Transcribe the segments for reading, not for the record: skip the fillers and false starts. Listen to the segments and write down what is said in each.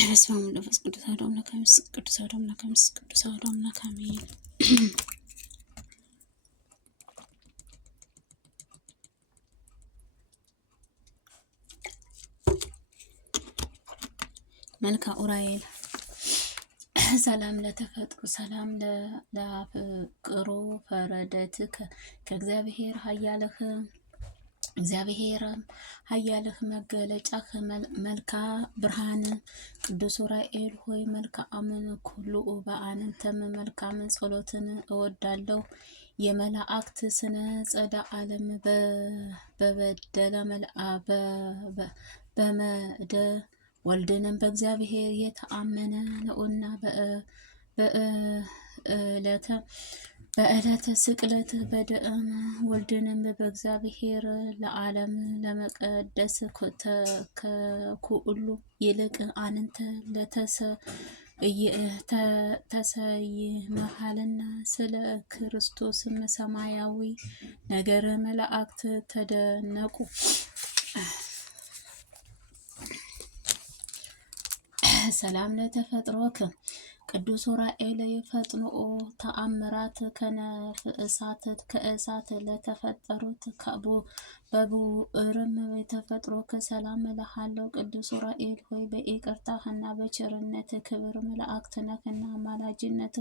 በስመ አብ ወወልድ ወመንፈስ ቅዱስ አሐዱ አምላክ አሜን። ቅዱስ አሐዱ አምላክ አሜን። ቅዱስ አሐዱ አምላክ አሜን። መልካ ኡራኤል ሰላም ለተፈጥሮ ሰላም ለአፍቅሮ ፈረደትከ ከእግዚአብሔር ኃያልህ መገለጫ መልካ ብርሃን ቅዱስ ኡራኤል ሆይ መልካምን ኩሉ በአንተም መልካም ጸሎትን እወዳለሁ። የመላእክት ስነ ጸዳ ዓለም በበደለ በመደ ወልድንም በእግዚአብሔር የተአመነ ነውና በዕለተ ስቅለት በደም ወልድንም በእግዚአብሔር ለዓለም ለመቀደስ ከኩሉ ይልቅ አንተ ተሰይመሃልና ስለ ክርስቶስም ሰማያዊ ነገር መላእክት ተደነቁ። ሰላም ለተፈጥሮክ ቅዱስ ኡራኤል ፈጥኖ ተአምራት ከእሳት ለተፈጠሩት በብዑርም የተፈጥሮክ ሰላም እልሃለሁ። ቅዱስ ኡራኤል ሆይ በይቅርታህና በቸርነት ክብር መላእክት ነህና አማላጅነት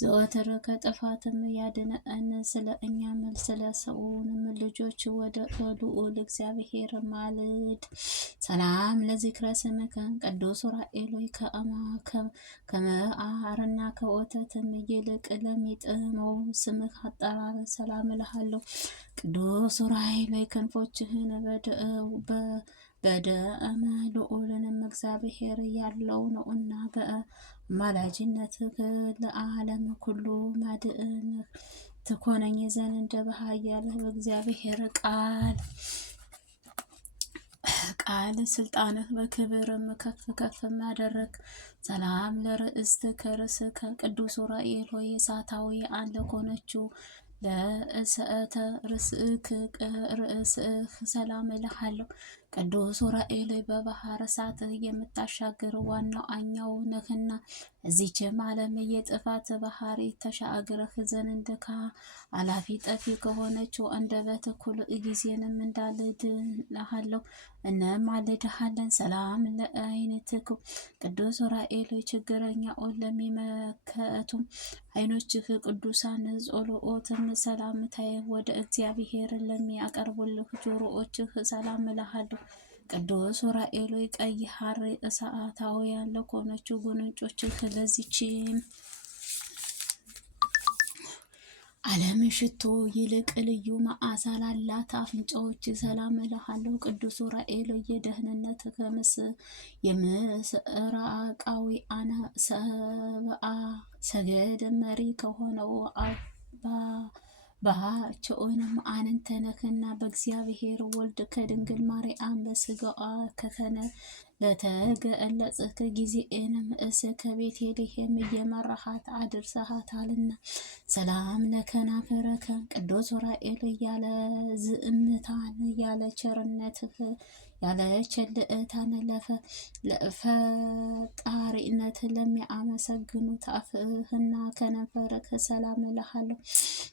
ዘወትር ከጥፋትም ያድነን። ስለ እኛም ስለ ሰውንም ልጆች ወደ ልዑል እግዚአብሔር ማልድ። ሰላም ለዚክረ ስምከ ቅዱስ ኡራኤል ሆይ ከመዓርና ከወተትም ይልቅ ለሚጥመው ስምህ አጠራር ሰላም እልሃለሁ። ቅዱስ ኡራኤል ሆይ ክንፎችህን በደመ ልዑልንም እግዚአብሔር ያለው ነውና በአማላጅነትህ ለዓለም ሁሉ ማድን ትኮነኝ ዘንድ በኃያልህ በእግዚአብሔር ቃል ስልጣንህ በክብርም ከፍ ከፍ ማደረግ። ሰላም ለርእስት ከርስከ ቅዱስ ኡራኤል ሆይ እሳታዊ ለሆነችው ለእስእተ ርእስህ ሰላም እልሃለሁ። ቅዱስ ኡራኤል በባህር እሳት የምታሻግር ዋናው አኛው ነህና እዚችም ዓለም የጥፋት ባህር ተሻግረህ ዘንድ አላፊ ጠፊ ከሆነችው አንደበት እኩል ጊዜንም እንዳልድልሃለሁ እንማልድሃለን። ሰላም ለዓይንትከ ቅዱስ ኡራኤል ችግረኛውን ለሚመለከቱም ዓይኖችህ ቅዱሳን ጸሎኦትም ሰላምታዬ ወደ እግዚአብሔር ለሚያቀርቡልህ ጆሮዎችህ ሰላም እልሃለሁ። ቅዱስ ኡራኤል ቀይ ሐር እሳታውያን ለሆነችው ጉንጮችህ ለዚችም ዓለም ሽቶ ይልቅ ልዩ መዓዛ ላላት አፍንጫዎች ሰላም እልሃለሁ። ቅዱስ ኡራኤል የደህንነት የምስራቃውያን ሰብአ ሰገድ መሪ ከሆነው ባቸውንም አንተ ነህና በእግዚአብሔር ወልድ ከድንግል ማርያም በስጋዋ ከከነ ለተገለጽክ ጊዜንም እስከ ቤተልሔም እየመራሃት አድርሰሃታልና ሰላም ለከናፈረከ ቅዱስ ኡራኤል ያለ ዝምታን ያለ ቸርነትህ ያለ ቸልእታን ለፈጣሪነት ለሚያመሰግኑት አፍህና ከንፈርህ ሰላም እልሃለሁ።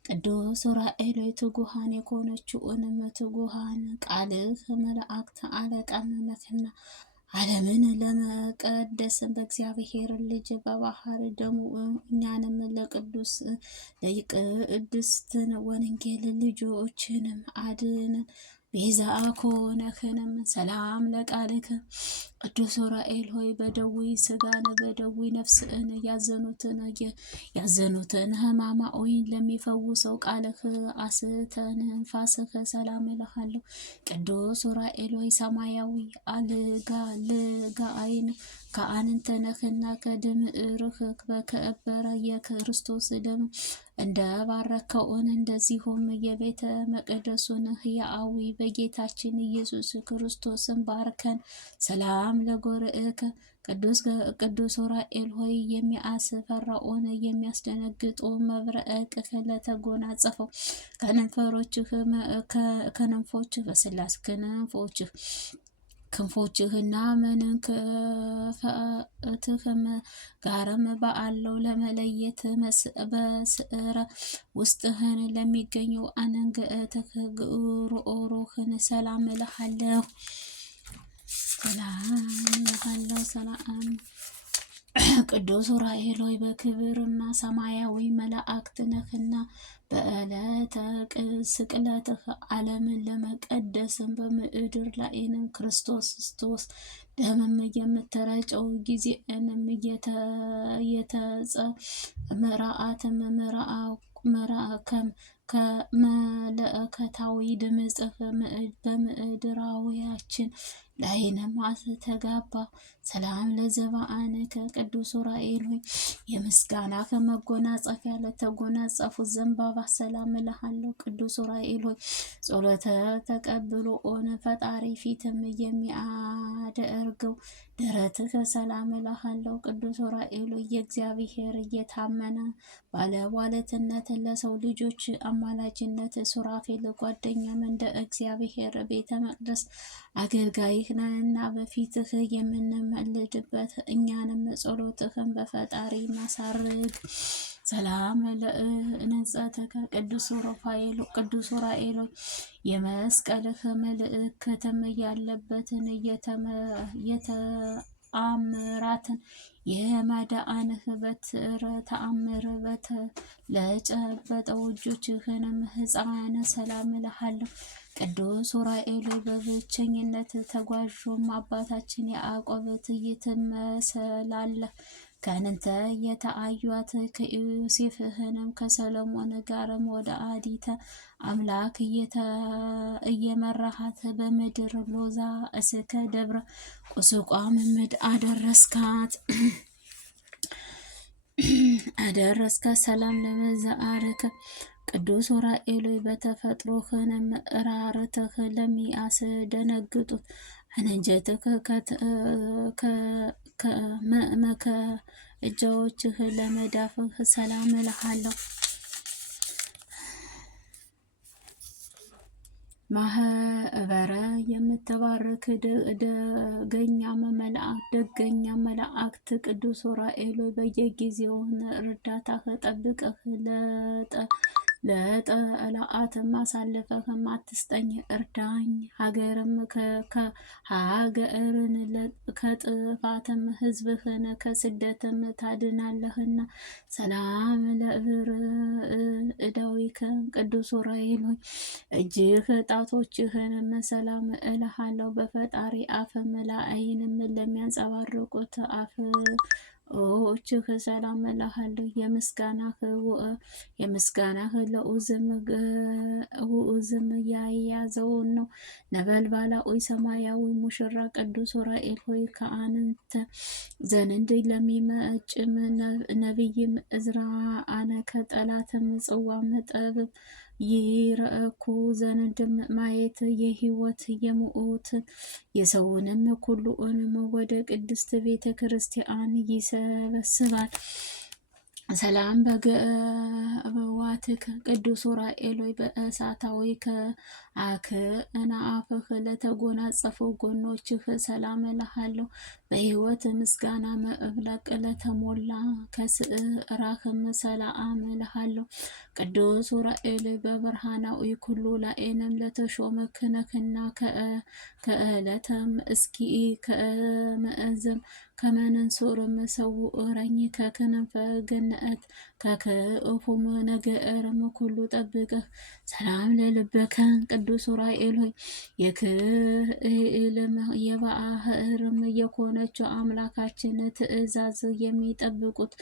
ቅዱስ ኡራኤል ትጉሃን የሆነችውንም ትጉሃን ቃልህ መላእክት አለቃ ነህና ዓለምን ለመቀደስ በእግዚአብሔር ልጅ በባህር ደሙ እኛንም ለቅድስትን ወንጌል ልጆችንም አድነን። ቤዛ ኮነህንም ሰላም ለቃልከ ቅዱስ ኡራኤል ሆይ በደዌ ስጋን በደዌ ነፍስን ያዘኑትን ሕማማዊን ለሚፈውሰው ቃልህ አስተንፋስህ ሰላም እልሃለሁ። ቅዱስ ኡራኤል ሆይ ሰማያዊ አልጋይን ከአንተ ነህና ከድምርህ በከበረ የክርስቶስ ደም እንደ ባረከውን እንደዚሁም የቤተ መቅደሱን ሕያዊ በጌታችን ኢየሱስ ክርስቶስን ባርከን። ሰላም ለጎርዕከ ቅዱስ ኡራኤል ሆይ የሚያስፈራውን የሚያስደነግጡ መብረቅህ ለተጎናጸፈው ከነንፎችህ በስላሴ ክንፎችህ ክንፎችህና መንከፋትህም ጋርም በአለው ለመለየት በስዕረ ውስጥህን ለሚገኙ አንንግእትህ ግሩሮህን ሰላም እልሃለሁ። ሰላም ቅዱስ ዑራኤል ሆይ በክብርና ሰማያዊ መላእክት ነህና በዕለተ ስቅለትህ ዓለምን ለመቀደስም በምድር ላይንም ክርስቶስ ደምም የምትረጨው ጊዜንም የተጸ ምርአትም ምራከም ከመለከታዊ ድምጽህ በምድራዊያችን ላይንም አስተጋባ። ሰላም ለዘባአንከ ቅዱስ ዑራኤል ሆይ የምስጋና ከመጎናጸፊያ ለተጎናጸፉት ዘንባባ ሰላም እልሃለሁ። ቅዱስ ዑራኤል ሆይ ጸሎተ ተቀብሎ ኦነ ፈጣሪ ፊትም የሚያደርገው ደረትህ ሰላም እልሃለሁ። ቅዱስ ዑራኤል ሆይ የእግዚአብሔር እየታመነ ባለሟልነት ለሰው ልጆች አማላጅነት ሱራፌል ጓደኛም እንደ እግዚአብሔር ቤተ መቅደስ አገልጋይህ ነንና በፊትህ የምንመልድበት እኛንም ጸሎትህን በፈጣሪ ማሳርግ። ሰላም ለነጻተከ ቅዱስ ዑራኤል የመስቀልህ ምልክትም ያለበትን የተአምራትን የማዳንህ በትረ ተአምር ለጨበጠው እጆችህንም ሕፃን ሰላም እልሃለሁ። ቅዱስ ዑራኤል በብቸኝነት ተጓዥም አባታችን ያዕቆብ ትመስላለህ። ከአንተ የተአዩት ከዮሴፍህንም ከሰሎሞን ጋርም ወደ አዲተ አምላክ እየመራሃት በምድር ሎዛ እስከ ደብረ ቁስቋም ምድ አደረስከ። ሰላም ለመዛአርከ ቅዱስ ዑራኤል በተፈጥሮህንም እራርትህ ለሚያስደነግጡት አንጀትህ ከመከእጃዎችህ ለመዳፍህ ሰላም እልሃለሁ። ማህበረ የምትባርክ ደገኛ መላእክት ቅዱስ ዑራኤል በየጊዜውን እርዳታህ ጠብቀህ ለጠላአትም አሳልፈህም አትስጠኝ፣ እርዳኝ። ሀገርን ከጥፋትም ሕዝብህን ከስደትም ታድናለህና። ሰላም ለእዳዊከ ቅዱስ ዑራኤል ሆይ እጅህ ጣቶችህንም ሰላም እልሃለሁ። በፈጣሪ አፍም ላይንም ለሚያንጸባርቁት አፍዎችህ ሰላም እልሃለሁ። የምስጋናህ ለኡዝም ያያዘውን ነው። ነበልባላዊ ሰማያዊ ሙሽራ ቅዱስ ዑራኤል ሆይ ከአንተ ዘንድ ለሚመጭም ነቢይም እዝራ አነ ከጠላትም ጽዋም ጠብብ ይረኩ ዘንድም ማየት የህይወት የሞትን የሰውንም ሁሉንም ወደ ቅድስት ቤተ ክርስቲያን ይሰበስባል። ሰላም በገዋትከ ቅዱስ ዑራኤል በእሳታዊ ከአክናፍህ ለተጎናጸፉ ጎኖችህ ሰላም እልሃለሁ። በህይወት ምስጋና መብለቅ ለተሞላ ከስዕራህም ሰላም እልሃለሁ። ቅዱስ ዑራኤል በብርሃናዊ ኩሉ ላይንም ለተሾመ ክነክና ከዕለተም እስኪ ከመእዝም ከመንሱርም ሰውረኝ ከክንፈ ገነት ከክፉም ነገርም ኩሉ ጠብቀህ። ሰላም ለልበከ ቅዱስ ዑራኤል ሆይ የክልም የባህርም የሆነችው አምላካችን ትእዛዝ የሚጠብቁት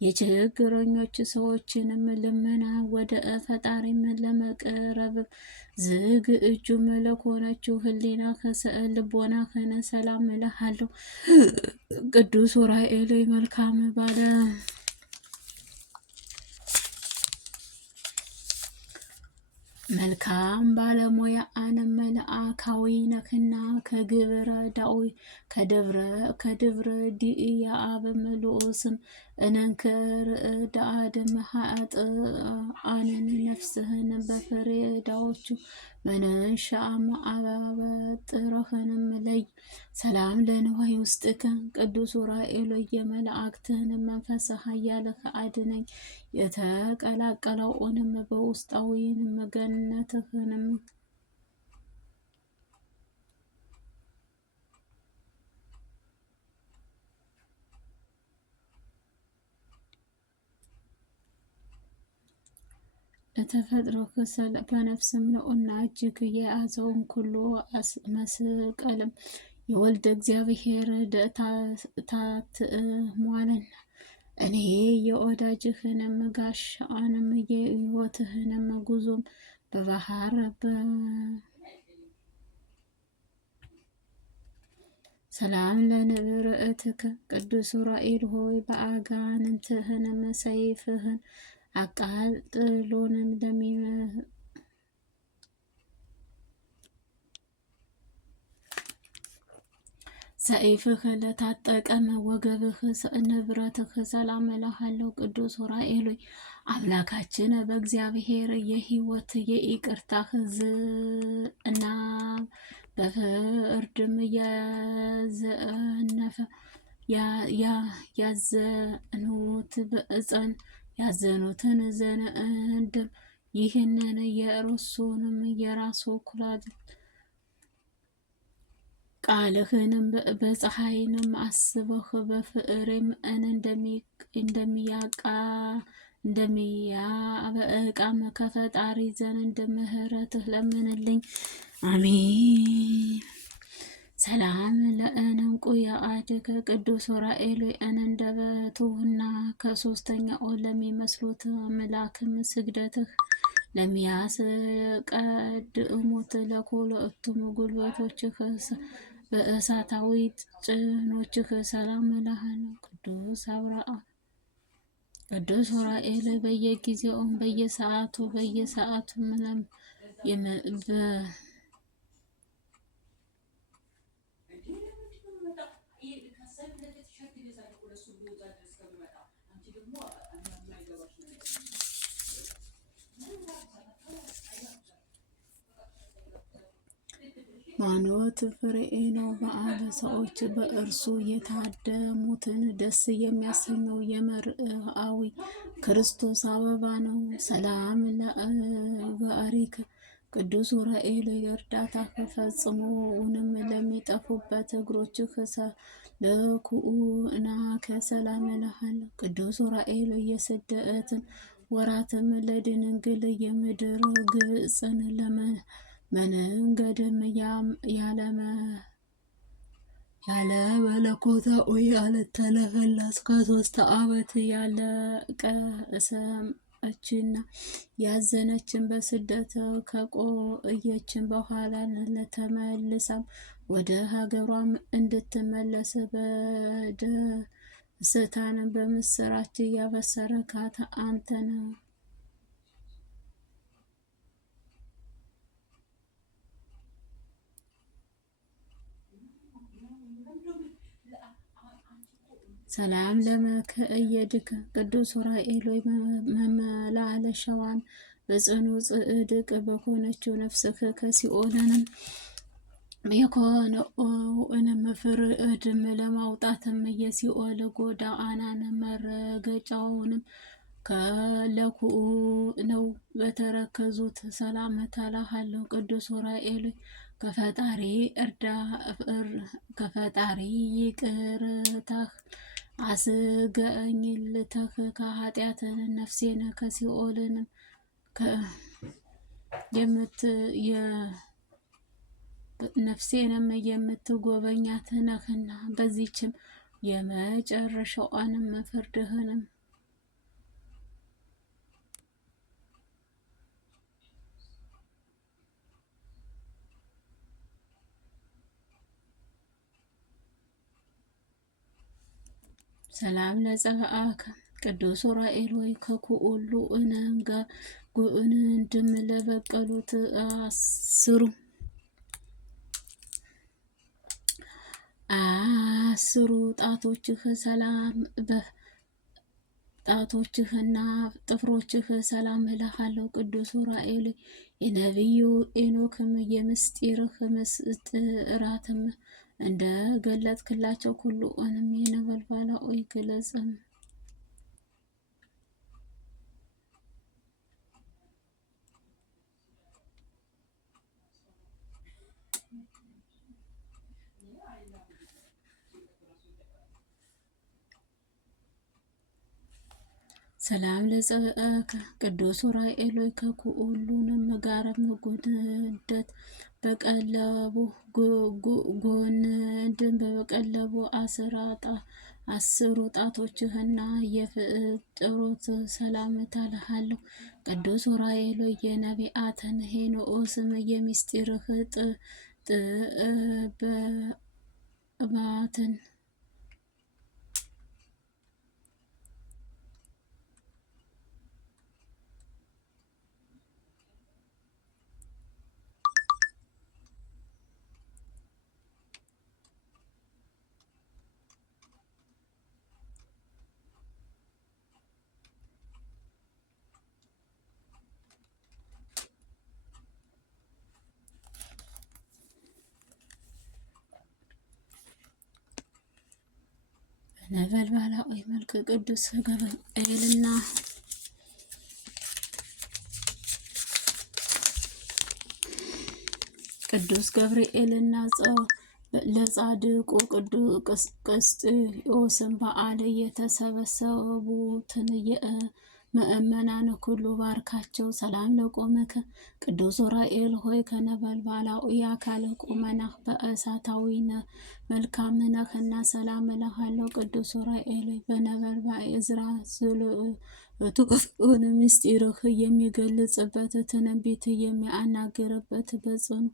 የችግረኞች ሰዎችንም ልመና ወደ ፈጣሪም ለመቅረብ ዝግ እጁም ለሆነችው ህሊና ልቦናህን ሰላም እልሃለሁ። ቅዱስ ዑራኤል መልካም ባለሙያ መልአካዊ ነህና ከደብረ ዲያብም ልዑስም እንንክር ዳአድም ኃጥአንን ነፍስህን በፍሬዳዎቹ መንሻም አበጥረህንም ለይ። ሰላም ለንዋይ ውስጥከ ቅዱስ ዑራኤል የመላእክትህን መንፈስ ኃያልህ አድነኝ። የተቀላቀለውንም በውስጣዊንም ገነትህንም ተፈጥሮ በነፍስም ነውና እጅግ የያዘውን ኩሉ መስቀልም የወልደ እግዚአብሔር ታትሟልና እኔ የወዳጅህንም ጋሻንም የሕይወትህንም ጉዞም በባህር ሰላም ለንብርዕትከ ቅዱስ ዑራኤል ሆይ በአጋንንትህንም ሰይፍህን አቃጥሎንም ሰይፍህ ለታጠቀም ወገብህ ንብረትህ ሰላም እልሃለሁ። ቅዱስ ዑራኤል አምላካችን በእግዚአብሔር የሕይወት የይቅርታህ ዝናብ በፍርድም ያዘኑትን ዘንድም ይህንን የእርሱንም የራሱ ኩራት ቃልህንም በፀሐይንም አስበህ በፍሬም እንደሚያበቃም ከፈጣሪ ዘንድ ምሕረትህ ለምንልኝ። አሜን። ሰላም ለእንቁ የአድከ ቅዱስ ዑራኤል እንንደበቱና ከሶስተኛው ለሚመስሉት አምላክም ስግደትህ ለሚያስቀድሙት ለኩለቱም ጉልበቶችህ በእሳታዊ ጭኖችህ ሰላም እልሃለሁ። ቅዱስ ዑራኤል በየጊዜውም በየሰዓቱ ማኖት ፍሬ ነው። በዓለ ሰዎች በእርሱ የታደሙትን ደስ የሚያሰኘው የመርአዊ ክርስቶስ አበባ ነው። ሰላም ለእግአሪከ ቅዱስ ዑራኤል የእርዳታ ፈጽሞውንም ለሚጠፉበት እግሮችህ ለኩኡና ከሰላም እልሃለሁ። ቅዱስ ዑራኤል የስደትን ወራትም ለድንግል የምድር ግብፅን መንገድም ያለ መለኮታዊ ያልተለፈላስ ከ3 ዓመት ያለቀ ሰምችና ያዘነችን በስደት ከቆየችን በኋላ ለተመልሳም ወደ ሀገሯም እንድትመለስ በደስታን በምስራች ያበሰረካት አንተ ነው። ሰላም ለመከእየድከ ቅዱስ ዑራኤል መመላለሻዋን በጽኑ ጽድቅ በሆነችው ነፍስህ ከሲኦልንም የኮነውንም ፍርድም ለማውጣትም የሲኦል ጎዳናን መረገጫውንም ከለኩኡ ነው በተረከዙት ሰላም እልሃለሁ። ቅዱስ ዑራኤል ከፈጣሪ ይቅርታህ አስገኝልተህ ከኃጢአትን ነፍሴን ከሲኦልንም ነፍሴንም የምትጎበኛት ነህና በዚችም የመጨረሻዋንም ፍርድህንም ሰላም ለጸባአከ ቅዱስ ዑራኤል ወይ ከኩሉ እንጋ ጉእንድም ለበቀሉት አስሩ ጣቶችህ ሰላም ጣቶችህና ጥፍሮችህ ሰላም እልሃለሁ። ቅዱስ ዑራኤል የነቢዩ ኤኖክም የምስጢርህ ምስጢራትም እንደ ገለጥክላቸው ሁሉንም የነበልባላዊ ግለጽም። ሰላም ለጸአከ ቅዱስ ዑራኤል ከኩሉንም ጋርም ጎንደት በቀለቡ ጎንድን በቀለቡ አስሩ ጣቶችህና የፍጥሮት ሰላምታ እልሃለሁ። ቅዱስ ዑራኤል የነቢያትን ሄኖስም የሚስጢርህ ጥበባትን ነበልባላዊ መልክ ቅዱስ ገብርኤልና ለጻድቁ ቅዱስ ቀስጥዮስም በዓል የተሰበሰቡትን ምእመናን ሁሉ ባርካቸው። ሰላም ለቆመከ ቅዱስ ዑራኤል ሆይ ከነበልባላዊ አካል ቁመናህ በእሳታዊ መልካም ነህና ሰላም እልሃለሁ። ቅዱስ ዑራኤል በነበልባል ዕዝራ ስልጡን ምስጢርህ የሚገልጽበት ትንቢት የሚያናግርበት በጽኑ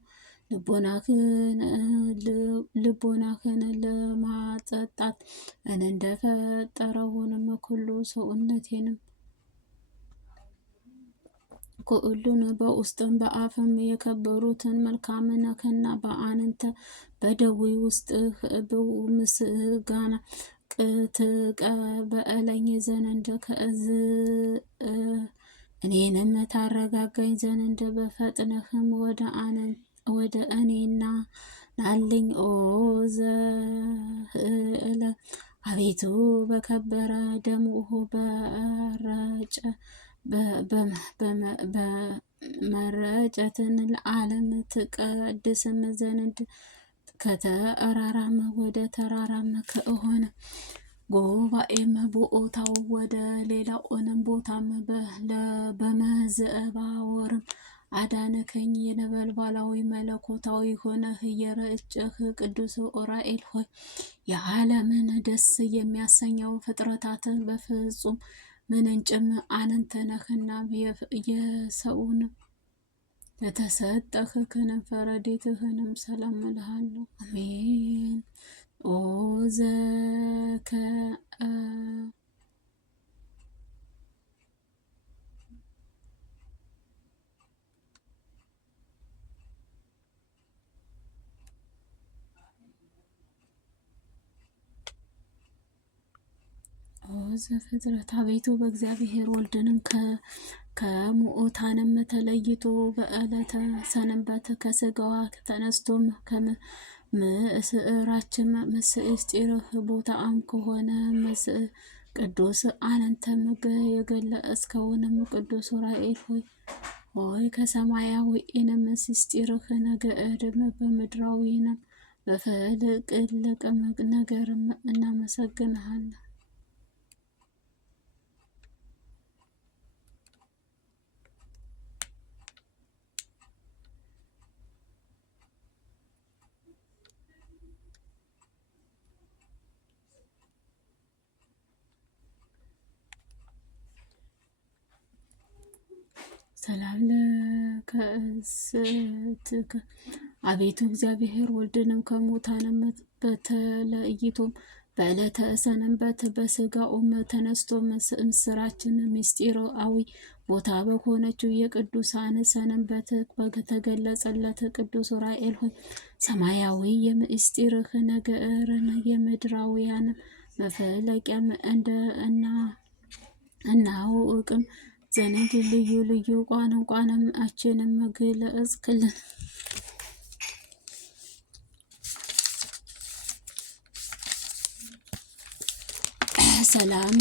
ልቦናህን ለማጠጣት እንደፈጠረውንም ሁሉ ሰውነቴንም ከሁሉን በውስጥም በአፍም የከበሩትን መልካም ነህና በአንተ በደዌ ውስጥ ምስጋና ትቀበለኝ ዘንድ እኔንም ታረጋጋኝ ዘንድ በፈጥነህም ወደ እኔና ናልኝ። ኦ ዘህለ አቤቱ በከበረ ደምሁ በመረጨትን ለዓለም ትቀድስም ዘንድ ከተራራም ወደ ተራራም ከሆነ ጉባኤም ቦታው ወደ ሌላውንም ቦታም በመዘዋወርም አዳነከኝ። የነበልባላዊ መለኮታዊ ሆነህ የረጨህ ቅዱስ ዑራኤል ሆይ የዓለምን ደስ የሚያሰኘው ፍጥረታትን በፍጹም ምንጭም አንተ ነህና የሰውን ለተሰጠህ ክንፈ ረድኤትህንም ሰላም እልሃለሁ። አሜን። ኦ ዘፍጥረት አቤቱ በእግዚአብሔር ወልድንም ከሙታንም ተለይቶ በዕለተ ሰንበት ከስጋዋ ተነስቶም ከምስዕራችን ምስጢርህ ቦታም ከሆነ ቅዱስ አንተም የገለጽከውንም ቅዱስ ዑራኤል ሆይ ከሰማያዊንም ምስጢርህ ነገርም በምድራዊንም በፍልቅልቅም ነገርም እናመሰግንሃለን። ሰላም ለከእስትከ አቤቱ እግዚአብሔር ወልድንም ከሙታንም በተለይቶም በዕለተ ሰንበት በስጋውም ተነስቶ ምስራችን ምስጢራዊ ቦታ በሆነችው የቅዱሳን ሰንበት በተገለጸለት ቅዱስ ዑራኤል ሆይ ሰማያዊ የምስጢርህ ነገርን የምድራውያን መፈለቂያም እናውቅም ዘንድ ልዩ ልዩ ቋንቋንም አችንም ግለጽክልን። ሰላም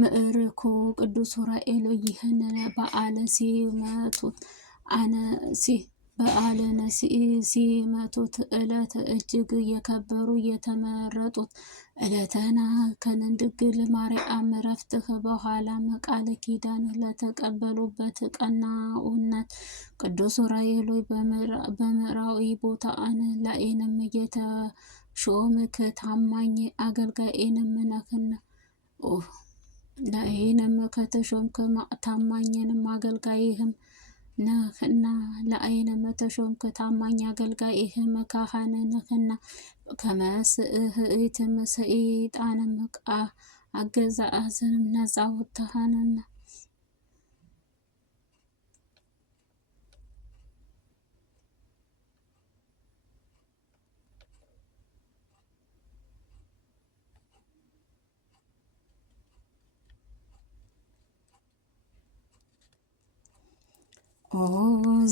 ምዕርኮ ቅዱስ ዑራኤል ይህን በዓለ ሲመቱት በዓልን ሲመቱት ዕለት እጅግ የከበሩ የተመረጡት ዕለተና ከድንግል ማርያም ዕረፍትህ በኋላም ቃል ኪዳን ለተቀበሉበት ቀናኡነት ቅዱስ ዑራኤል በምድራዊ ቦታን ላይንም የተሾምክ ታማኝ አገልጋይንም ነህና ላይንም ከተሾምክ ታማኝንም አገልጋይህም ነህና ለአይንም ተሾምክ ታማኝ አገልጋይህም ካህን ነህና ከመስህኢትም ሰይጣንም አገዛዝንም ነፃ ወጥተሃልና።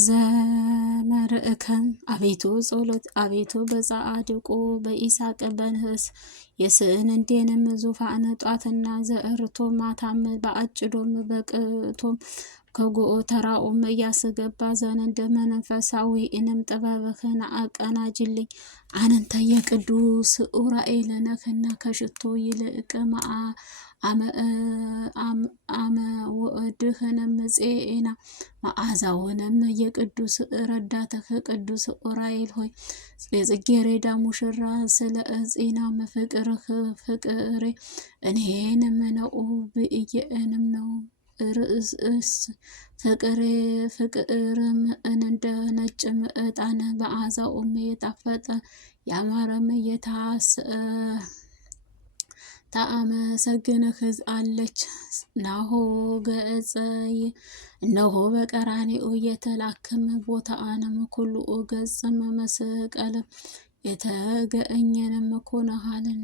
ዘመርዕከን አቤቱ ጸሎት አቤቱ በጻድቁ በኢሳቅ በንህስ የስእንዴንም ዙፋን ጧትና ዘእርቶ ማታም በአጭዶም በቅቶም ከጎተራውም እያስገባ ዘንድ መንፈሳዊ እንም ጥበብህን አቀናጅልኝ። አንተ የቅዱስ ዑራኤል ነህና ከሽቶ ይልቅ አመ ወድህንም ፄና መዓዛውንም የቅዱስ ረዳትህ ቅዱስ ዑራኤል ሆይ የጽጌረዳ ሙሽራ ስለ ፄናም ፍቅሬ እኔንም ነው ብእየንም ነው ርእስ ፍቅርም እንደ ነጭም ዕጣን መዓዛውም የጣፈጠ ያማረም ታመሰግንህ አለች። ናሆ ገጸይ እነሆ በቀራንዮ የተላክም ቦታንም ኩሉ ገጽም መስቀልም የተገኘንም ኮነሃልን።